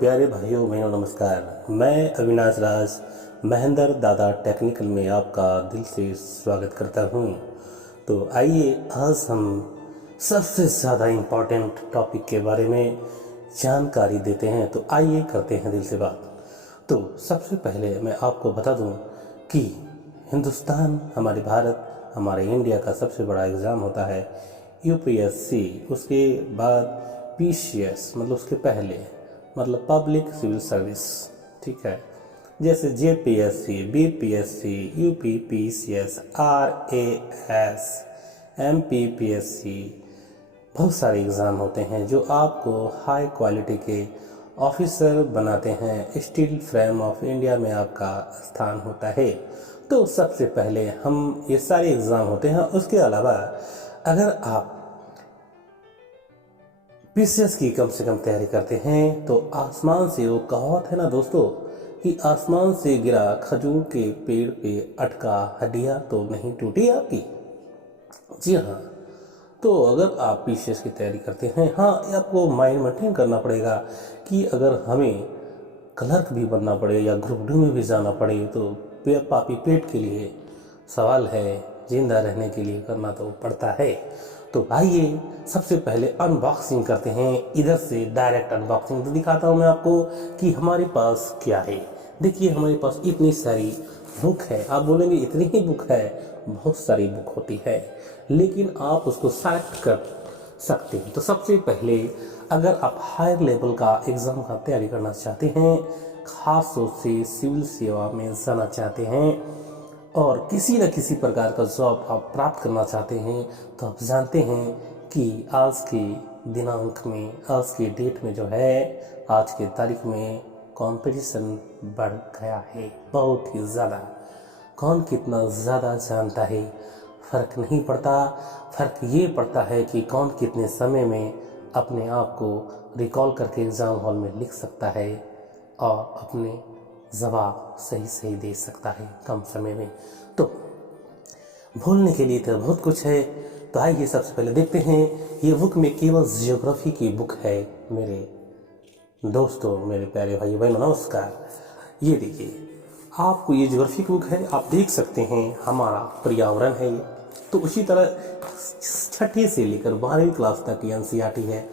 प्यारे भाइयों बहनों नमस्कार। मैं अविनाश राज महेंद्र दादा टेक्निकल में आपका दिल से स्वागत करता हूं। तो आइए आज हम सबसे ज़्यादा इम्पोर्टेंट टॉपिक के बारे में जानकारी देते हैं। तो आइए करते हैं दिल से बात। तो सबसे पहले मैं आपको बता दूं कि हिंदुस्तान, हमारे भारत, हमारे इंडिया का सबसे बड़ा एग्ज़ाम होता है यूपीएससी। उसके बाद पीसीएस, मतलब उसके पहले मतलब पब्लिक सिविल सर्विस, ठीक है। जैसे JPSC, BPSC, UPPCS, RAS, MPPSC, बहुत सारे एग्ज़ाम होते हैं जो आपको हाई क्वालिटी के ऑफिसर बनाते हैं। स्टील फ्रेम ऑफ इंडिया में आपका स्थान होता है। तो सबसे पहले हम ये सारे एग्ज़ाम होते हैं। उसके अलावा अगर आप पीसीएस की कम से कम तैयारी करते हैं तो आसमान से, वो कहावत है ना दोस्तों कि आसमान से गिरा खजूर के पेड़ पे अटका हड्डियाँ तो नहीं टूटी आपकी। जी हाँ, तो अगर आप पीसीएस की तैयारी करते हैं, हाँ, आपको माइंड मेंटेन करना पड़ेगा कि अगर हमें क्लर्क भी बनना पड़े या ग्रुप डी में भी जाना पड़े तो पापी पेट के लिए सवाल है, जिंदा रहने के लिए करना तो पड़ता है। तो आइए सबसे पहले अनबॉक्सिंग करते हैं। इधर से डायरेक्ट अनबॉक्सिंग तो दिखाता हूँ मैं आपको कि हमारे पास क्या है। देखिए हमारे पास इतनी सारी बुक है। आप बोलेंगे इतनी ही बुक है, बहुत सारी बुक होती है, लेकिन आप उसको सेलेक्ट कर सकते हैं। तो सबसे पहले अगर आप हायर लेवल का एग्ज़ाम का तैयारी करना चाहते हैं, खास तौर से सिविल सेवा में जाना चाहते हैं और किसी न किसी प्रकार का जॉब आप प्राप्त करना चाहते हैं, तो आप जानते हैं कि आज के दिनांक में, आज के डेट में जो है, आज के तारीख में कंपटीशन बढ़ गया है बहुत ही ज़्यादा। कौन कितना ज़्यादा जानता है फ़र्क नहीं पड़ता। फ़र्क ये पड़ता है कि कौन कितने समय में अपने आप को रिकॉल करके एग्ज़ाम हॉल में लिख सकता है और अपने जवाब सही सही दे सकता है कम समय में। तो भूलने के लिए तो बहुत कुछ है। तो आइए सबसे पहले देखते हैं। ये बुक में केवल जियोग्राफी की बुक है मेरे दोस्तों, मेरे प्यारे भाई बहनों नमस्कार। ये देखिए, आपको ये जियोग्राफी की बुक है, आप देख सकते हैं हमारा पर्यावरण है ये। तो उसी तरह छठी से लेकर 12वीं क्लास तक की एनसीईआरटी है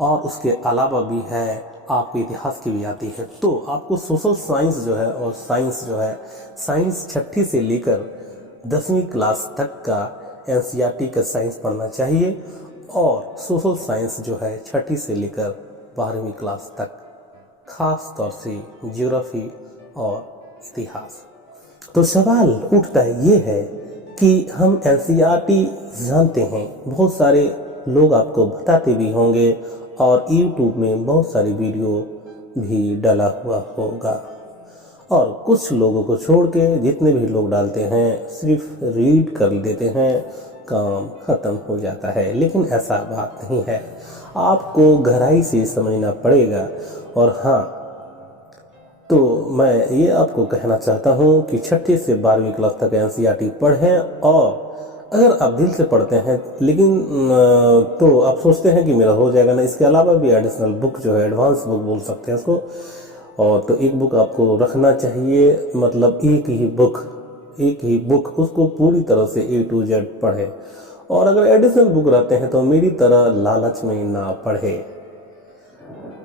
और उसके अलावा भी है आपको इतिहास की भी आती है। तो आपको सोशल साइंस जो है और साइंस जो है, साइंस छठी से लेकर 10वीं क्लास तक का एनसीईआरटी का साइंस पढ़ना चाहिए और सोशल साइंस जो है छठी से लेकर 12वीं क्लास तक, खास तौर से ज्योग्राफी और इतिहास। तो सवाल उठता है ये है कि हम एनसीईआरटी जानते हैं, बहुत सारे लोग आपको बताते भी होंगे और यूट्यूब में बहुत सारी वीडियो भी डाला हुआ होगा और कुछ लोगों को छोड़ के जितने भी लोग डालते हैं सिर्फ रीड कर देते हैं, काम ख़त्म हो जाता है। लेकिन ऐसा बात नहीं है, आपको गहराई से समझना पड़ेगा। और हाँ, तो मैं ये आपको कहना चाहता हूँ कि छठी से 12वीं क्लास तक एनसीईआरटी पढ़ें और अगर आप दिल से पढ़ते हैं, लेकिन तो आप सोचते हैं कि मेरा हो जाएगा ना, इसके अलावा भी एडिशनल बुक जो है, एडवांस बुक बोल सकते हैं इसको, और तो एक बुक आपको रखना चाहिए। मतलब एक ही बुक उसको पूरी तरह से A to Z पढ़ें। और अगर एडिशनल बुक रहते हैं तो मेरी तरह लालच में ना पढ़े।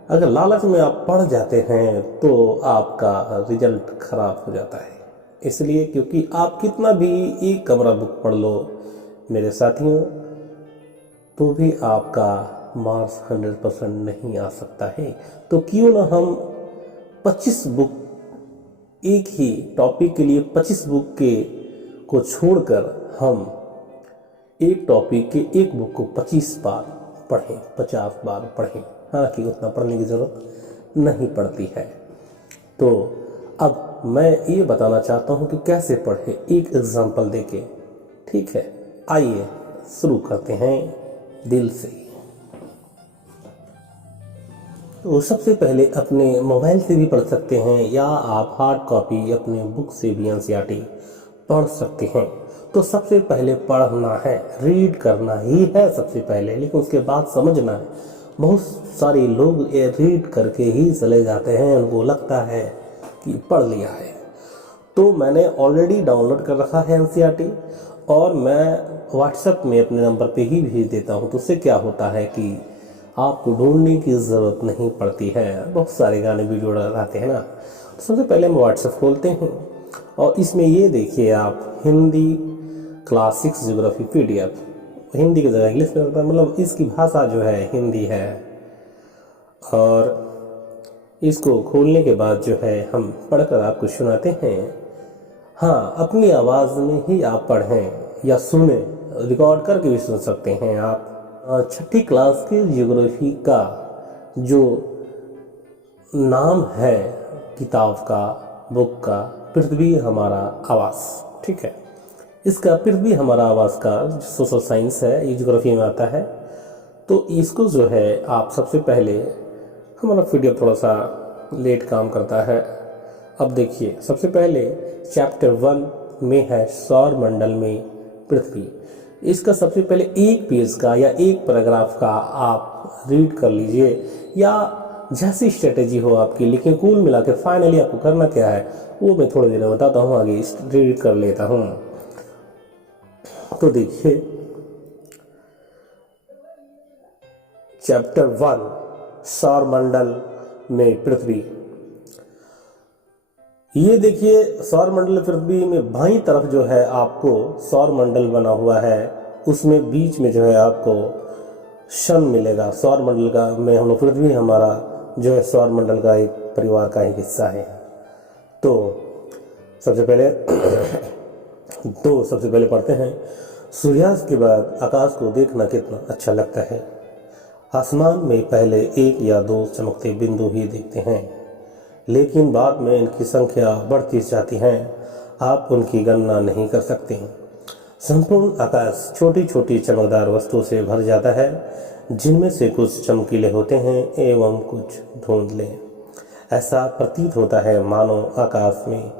अगर लालच में आप पढ़ जाते हैं तो आपका रिजल्ट खराब हो जाता है। इसलिए क्योंकि आप कितना भी एक कमरा बुक पढ़ लो मेरे साथियों, तो भी आपका मार्क्स 100% नहीं आ सकता है। तो क्यों ना हम 25 बुक, एक ही टॉपिक के लिए 25 बुक के को छोड़कर हम एक टॉपिक के एक बुक को 25 बार पढ़ें, 50 बार पढ़ें। हालांकि उतना पढ़ने की ज़रूरत नहीं पड़ती है। तो अब मैं ये बताना चाहता हूँ कि कैसे पढ़ें, एक एग्जाम्पल देके। ठीक है, आइए शुरू करते हैं दिल से। तो सबसे पहले अपने मोबाइल से भी पढ़ सकते हैं या आप हार्ड कॉपी अपने बुक से भी एनसीईआरटी पढ़ सकते हैं। तो सबसे पहले पढ़ना है, रीड करना ही है सबसे पहले, लेकिन उसके बाद समझना है। बहुत सारे लोग ये रीड करके ही चले जाते हैं, उनको लगता है कि पढ़ लिया है। तो मैंने ऑलरेडी डाउनलोड कर रखा है एनसीईआरटी, और मैं व्हाट्सएप में अपने नंबर पे ही भेज देता हूँ। तो उससे क्या होता है कि आपको ढूंढने की ज़रूरत नहीं पड़ती है। बहुत सारे गाने वीडियो रहते हैं ना। तो सबसे पहले हम व्हाट्सएप खोलते हैं और इसमें ये देखिए आप, Hindi classics geography PDF, Hindi की जगह इंग्लिश में होता है, मतलब इसकी भाषा जो है हिंदी है। और इसको खोलने के बाद जो है हम पढ़कर आपको सुनाते हैं। हाँ, अपनी आवाज़ में ही आप पढ़ें या सुने, रिकॉर्ड करके भी सुन सकते हैं आप। छठी क्लास की ज्योग्राफी का जो नाम है किताब का, बुक का, पृथ्वी हमारा आवास, ठीक है। इसका पृथ्वी हमारा आवास का सोशल साइंस है, ये ज्योग्राफी में आता है। तो इसको जो है आप सबसे पहले, हमारा वीडियो थोड़ा सा लेट काम करता है। अब देखिए, सबसे पहले चैप्टर 1 में है सौर मंडल में पृथ्वी। इसका सबसे पहले एक पेज का या एक पैराग्राफ का आप रीड कर लीजिए, या जैसी स्ट्रेटेजी हो आपकी, लेकिन कुल मिला के फाइनली आपको करना क्या है वो मैं थोड़ी देर में बताता हूँ। आगे रीड कर लेता हूँ। तो देखिए, चैप्टर 1 सौर मंडल में पृथ्वी। ये देखिए, सौर मंडल पृथ्वी में बाईं तरफ जो है आपको सौर मंडल बना हुआ है, उसमें बीच में जो है आपको सन मिलेगा। सौर मंडल का में हम लोग, पृथ्वी हमारा जो है सौर मंडल का एक परिवार का एक हिस्सा है। तो सबसे पहले पढ़ते हैं। सूर्यास्त के बाद आकाश को देखना कितना अच्छा लगता है। आसमान में पहले एक या दो चमकते बिंदु ही दिखते हैं, लेकिन बाद में इनकी संख्या बढ़ती जाती है। आप उनकी गणना नहीं कर सकते। संपूर्ण आकाश छोटी छोटी चमकदार वस्तुओं से भर जाता है, जिनमें से कुछ चमकीले होते हैं एवं कुछ धुंधले। ऐसा प्रतीत होता है मानो आकाश में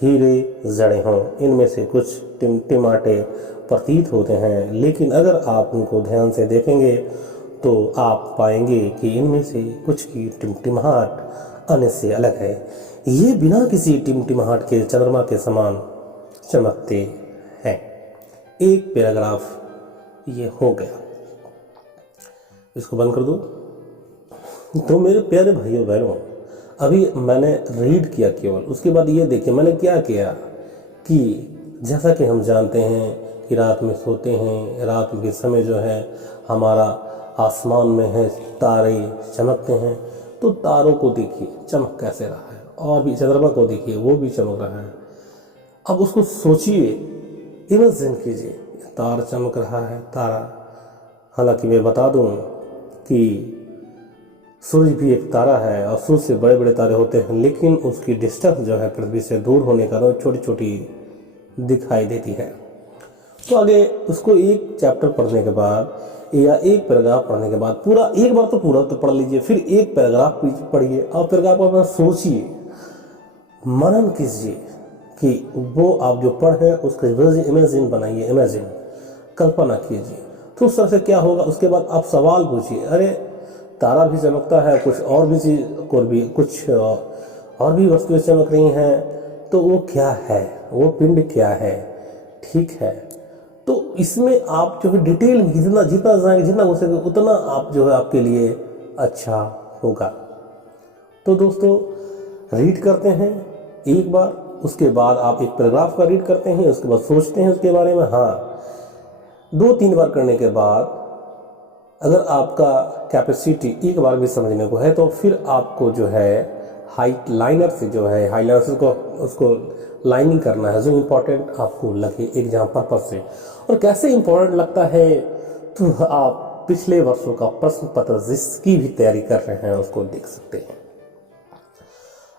हीरे जड़े हों। इनमें से कुछ टिमटिमाटे प्रतीत होते हैं, लेकिन अगर आप उनको ध्यान से देखेंगे तो आप पाएंगे कि इनमें से कुछ की टिमटिमाहट अन्य से अलग है। ये बिना किसी टिमटिमाहट के चंद्रमा के समान चमकते हैं। एक पैराग्राफ ये हो गया, इसको बंद कर दो। तो मेरे प्यारे भाइयों बहनों, अभी मैंने रीड किया केवल, उसके बाद ये देखिए मैंने क्या किया कि जैसा कि हम जानते हैं कि रात में सोते हैं, रात के समय जो है हमारा आसमान में है तारे चमकते हैं, तो तारों को देखिए चमक कैसे रहा है, और भी चंद्रमा को देखिए वो भी चमक रहा है। अब उसको सोचिए, इमेजिन कीजिए, तार चमक रहा है, तारा। हालांकि मैं बता दूं कि सूर्य भी एक तारा है और सूर्य से बड़े बड़े तारे होते हैं, लेकिन उसकी डिस्टेंस जो है पृथ्वी से दूर होने का कारण छोटी छोटी दिखाई देती है। तो आगे उसको एक चैप्टर पढ़ने के बाद या एक पैराग्राफ पढ़ने के बाद, पूरा एक बार तो पूरा तो पढ़ लीजिए, फिर एक पैराग्राफ पढ़िए और पैराग्राफ को अपना सोचिए, मनन कीजिए कि वो आप जो पढ़ है उसका इमेजिन बनाइए, इमेजिन कल्पना कीजिए। तो उस तरह से क्या होगा, उसके बाद आप सवाल पूछिए, अरे तारा भी चमकता है, कुछ और भी चीज़ कुछ और भी वस्तुएं चमक रही हैं, तो वो क्या है, वो पिंड क्या है, ठीक है। तो इसमें आप जो है डिटेल में जितना जाएंगे, जितना हो सके उतना आप जो है आपके लिए अच्छा होगा। तो दोस्तों, रीड करते हैं एक बार, उसके बाद आप एक पैराग्राफ का रीड करते हैं, उसके बाद सोचते हैं उसके बारे में। हाँ, 2-3 बार करने के बाद अगर आपका कैपेसिटी एक बार भी समझने को है, तो फिर आपको जो है हाईलाइनर से जो है उसको लाइनिंग करना है, जो इम्पोर्टेंट आपको लगे एग्जाम पर्पज से। और कैसे इम्पोर्टेंट लगता है, तो आप पिछले वर्षों का प्रश्न पत्र जिसकी भी तैयारी कर रहे हैं उसको देख सकते हैं।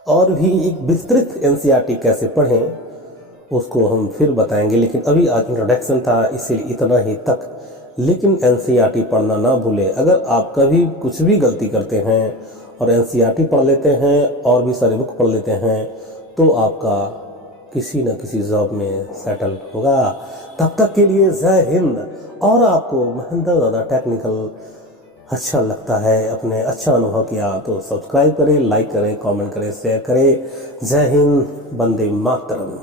और भी एक विस्तृत एनसीईआरटी कैसे पढ़ें उसको हम फिर बताएंगे, लेकिन अभी आज इंट्रोडक्शन था इसीलिए इतना ही तक। लेकिन एनसीईआरटी पढ़ना ना भूलें। अगर आप कभी कुछ भी गलती करते हैं और एनसीईआरटी पढ़ लेते हैं और भी सारी बुक पढ़ लेते हैं, तो आपका किसी न किसी जॉब में सेटल होगा। तब तक के लिए जय हिंद। और आपको महिंद्रा ज़्यादा टेक्निकल अच्छा लगता है, अपने अच्छा अनुभव किया तो सब्सक्राइब करें, लाइक करें, कमेंट करें, शेयर करें। जय हिंद, वंदे मातरम।